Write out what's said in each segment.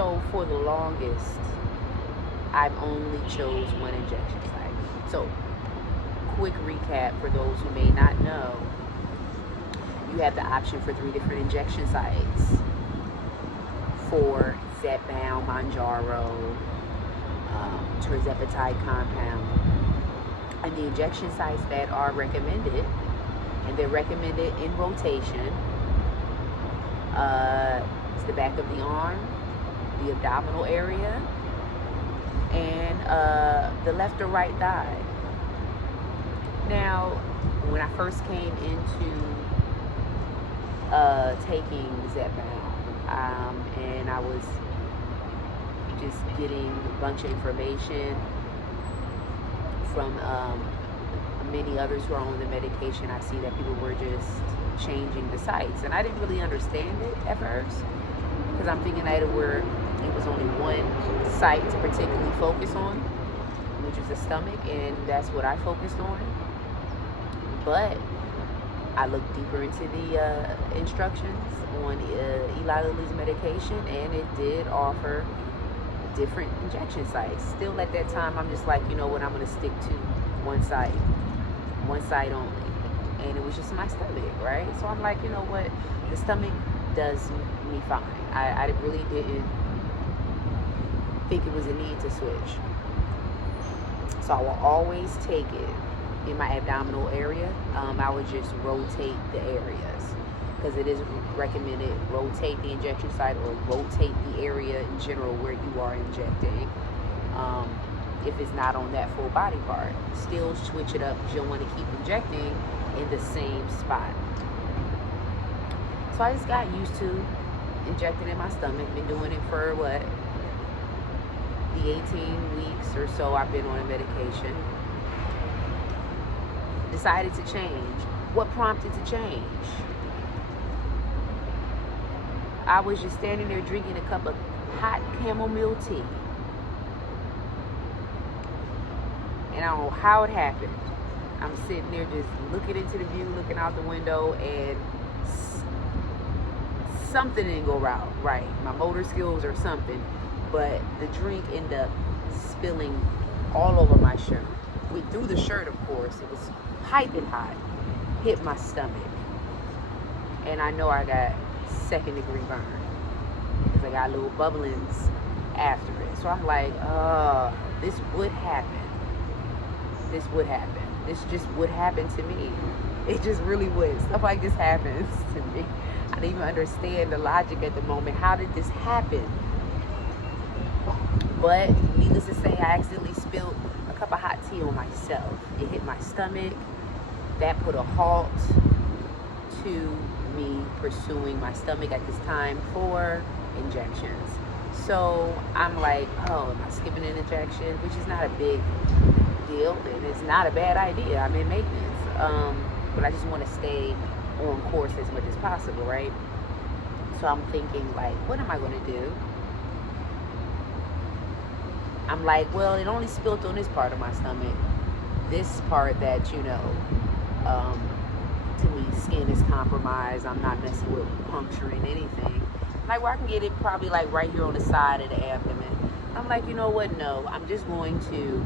So for the longest, I've only chose one injection site. So quick recap for those who may not know, you have the option for 3 different injection sites for Zepbound Mounjaro, Tirzepatide compound. And the injection sites that are recommended, and they're recommended in rotation, it's the back of the arm, the abdominal area, and the left or right thigh. Now, when I first came into taking Zepbound, and I was just getting a bunch of information from many others who are on the medication, I see that people were just changing the sites, and I didn't really understand it at first, because I'm thinking that it was only one site to particularly focus on, which was the stomach, and that's what I focused on. But I looked deeper into the instructions on Eli Lilly's medication, and it did offer different injection sites. Still at that time, I'm just like, you know what, I'm going to stick to one site only. And it was just my stomach, right? So I'm like, you know what, the stomach does me fine. I really didn't think it was a need to switch. So I will always take it in my abdominal area. I would just rotate the areas, because it is recommended rotate the injection site or rotate the area in general where you are injecting, if it's not on that full body part. Still switch it up, because you'll want to keep injecting in the same spot. So I just got used to injecting in my stomach. Been doing it for what, the 18 weeks or so I've been on a medication. Decided to change. What prompted to change? I was just standing there drinking a cup of hot chamomile tea. And I don't know how it happened. I'm sitting there just looking into the view, looking out the window, and something didn't go right. My motor skills or something. But the drink ended up spilling all over my shirt. Through the shirt, of course. It was piping hot. Hit my stomach. And I know I got 2nd-degree burn, because I got little bubblings after it. So I'm like, this would happen. This would happen. This just would happen to me. It just really would. Stuff like this happens to me. I didn't even understand the logic at the moment. How did this happen? But needless to say, I accidentally spilled a cup of hot tea on myself. It hit my stomach. That put a halt to me pursuing my stomach at this time for injections. So I'm like, oh, am I skipping an injection? Which is not a big deal, and it's not a bad idea. I'm in maintenance. But I just want to stay on course as much as possible, right? So I'm thinking, like, what am I going to do? I'm like, well, it only spilled on this part of my stomach. This part that, you know, to me, skin is compromised. I'm not messing with puncturing anything. Like, where I can get it probably like right here on the side of the abdomen. I'm like, you know what? No, I'm just going to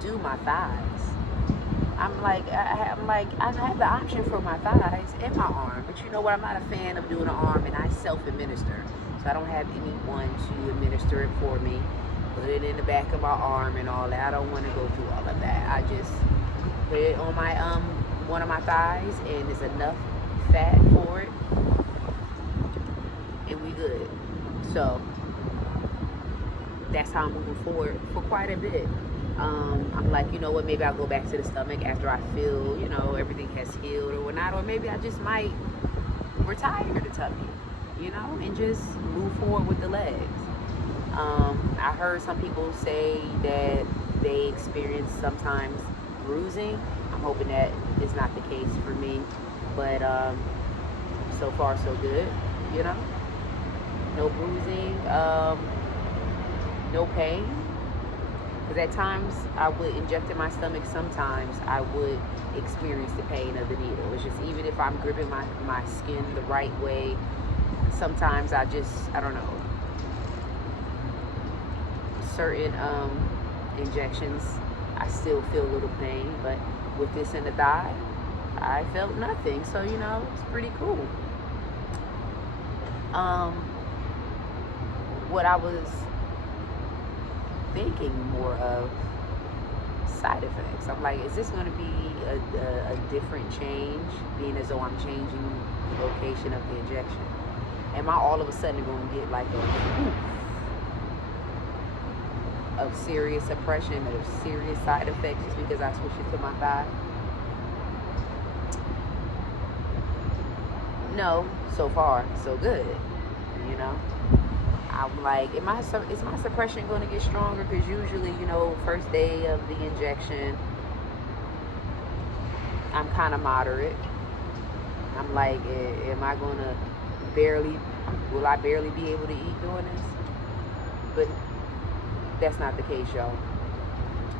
do my thighs. I'm like, I have the option for my thighs and my arm. But you know what? I'm not a fan of doing an arm, and I self-administer. So I don't have anyone to administer it for me. Put it in the back of my arm and all that. I don't want to go through all of that. I just put it on my one of my thighs, and there's enough fat for it, and we good. So that's how I'm moving forward for quite a bit. I'm like, you know what, maybe I'll go back to the stomach after I feel, you know, everything has healed or whatnot, or maybe I just might retire the tummy, you know, and just move forward with the legs. I heard some people say that they experience sometimes bruising. I'm hoping that is not the case for me, but so far so good, you know, no bruising, no pain. Because at times I would inject in my stomach, sometimes I would experience the pain of the needle. It's just, even if I'm gripping my skin the right way, sometimes I don't know, certain injections, I still feel a little pain, but with this in the thigh, I felt nothing. So, you know, it's pretty cool. What I was thinking more of, side effects. I'm like, is this going to be a different change, being as though I'm changing the location of the injection? Am I all of a sudden going to get like of serious suppression or serious side effects just because I switched it to my thigh? No, so far so good. You know, I'm like, is my suppression going to get stronger? Because usually, you know, first day of the injection, I'm kind of moderate. I'm like, am I going to will I barely be able to eat doing this? But that's not the case, y'all.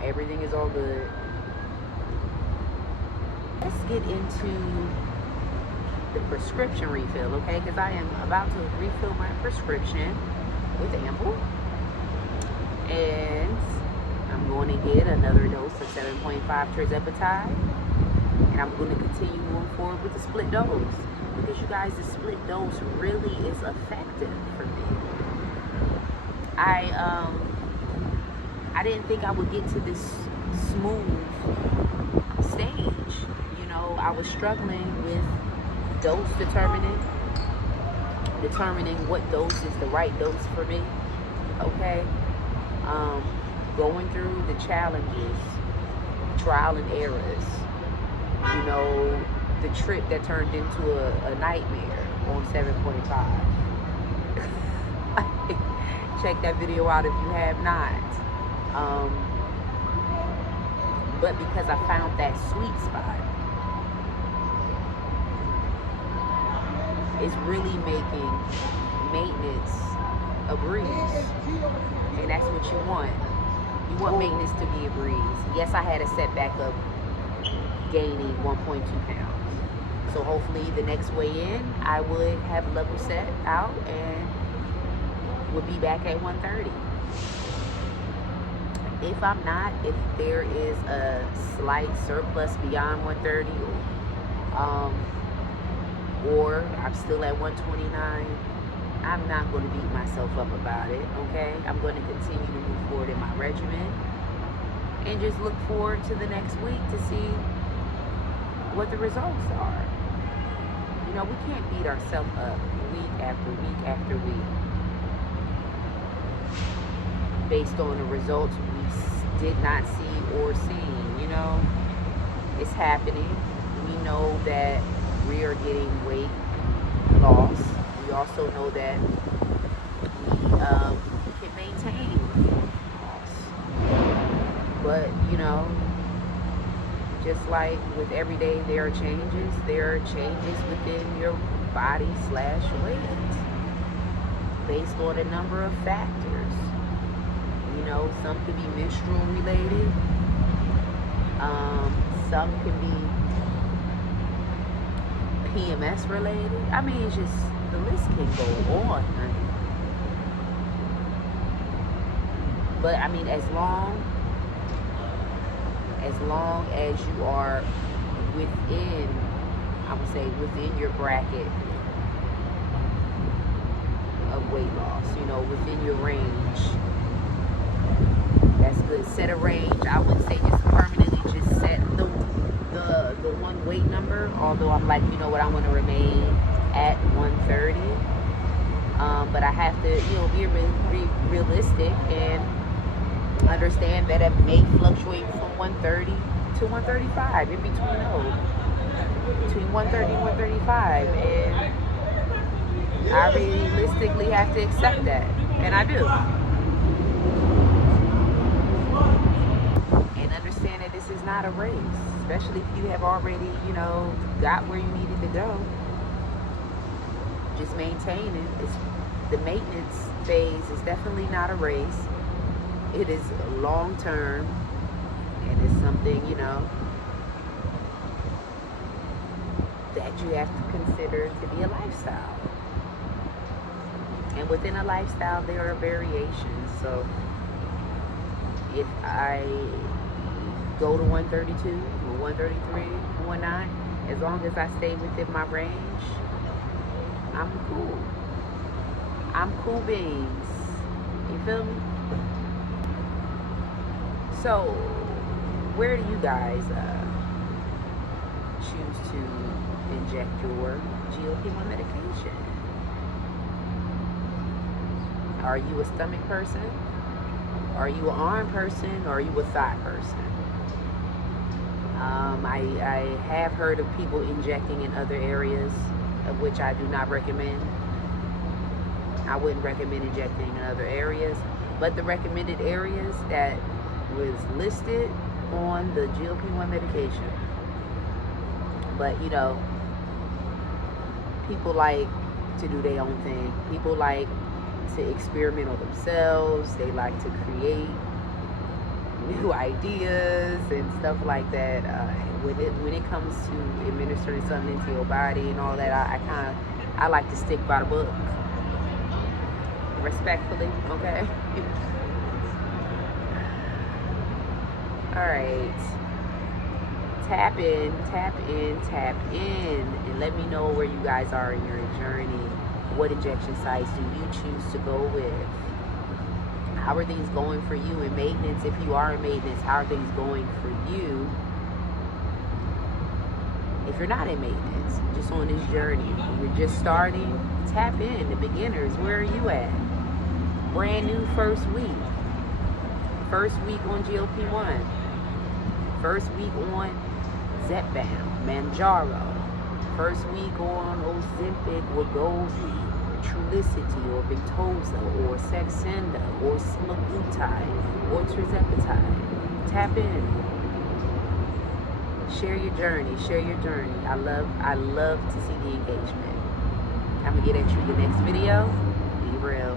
Everything is all good. Let's get into the prescription refill, okay? Because I am about to refill my prescription with ample, and I'm going to get another dose of 7.5 Tirzepatide, and I'm going to continue moving forward with the split dose, because you guys, the split dose really is effective for me. I didn't think I would get to this smooth stage. You know, I was struggling with dose determining what dose is the right dose for me, okay? Going through the challenges, trial and errors, you know, the trip that turned into a nightmare on 7.5. Check that video out if you have not. But because I found that sweet spot, it's really making maintenance a breeze. And that's what you want. You want maintenance to be a breeze. Yes, I had a setback of gaining 1.2 pounds. So hopefully the next weigh-in, I would have level set out and would be back at 130. If I'm not, if there is a slight surplus beyond 130, or I'm still at 129, I'm not going to beat myself up about it, okay? I'm going to continue to move forward in my regimen and just look forward to the next week to see what the results are. You know, we can't beat ourselves up week after week after week based on the results we did not see or seen. You know, it's happening. We know that we are getting weight loss. We also know that we can maintain loss. But, you know, just like with every day, there are changes. There are changes within your body / weight based on a number of factors. You know, some could be menstrual related. Some can be PMS related. I mean, it's just, the list can go on. But I mean, as long as you are within, I would say, within your bracket of weight loss, you know, within your range, that's good. Set a range. I wouldn't say just permanently just set the one weight number, although I'm like, you know what, I want to remain at 130. But I have to, you know, be realistic and understand that it may fluctuate from 130 to 135, in between those, between 130 and 135, and I realistically have to accept that, and I do, and understand that this is not a race, especially if you have already, you know, got where you needed to go. Just maintain it. It's, the maintenance phase is definitely not a race. It is long term, and it's something, you know, that you have to consider to be a lifestyle. And within a lifestyle, there are variations. So if I go to 132 or 133, 109, as long as I stay within my range, I'm cool. I'm cool beans. You feel me? So, where do you guys choose to inject your GLP-1 medication? Are you a stomach person? Are you an arm person? Or are you a thigh person? I have heard of people injecting in other areas, of which I do not recommend. I wouldn't recommend injecting in other areas, but the recommended areas that was listed on the GLP-1 medication. But you know, people like to do their own thing. People like to experiment on themselves. They like to create new ideas and stuff like that. When it comes to administering something into your body and all that, I like to stick by the book, respectfully. Okay. All right. Tap in, and let me know where you guys are in your journey. What injection sites do you choose to go with? How are things going for you in maintenance? If you are in maintenance, how are things going for you? If you're not in maintenance, just on this journey, you're just starting, tap in. The beginners, where are you at? Brand new first week on GLP-1, first week on Zepbound Mounjaro, first week on Ozempic, Wegovy, Trulicity, or Victoza, or Saxenda, or Semaglutide, or Tirzepatide. Tap in. Share your journey. I love to see the engagement. I'm gonna get at you in the next video. Be real.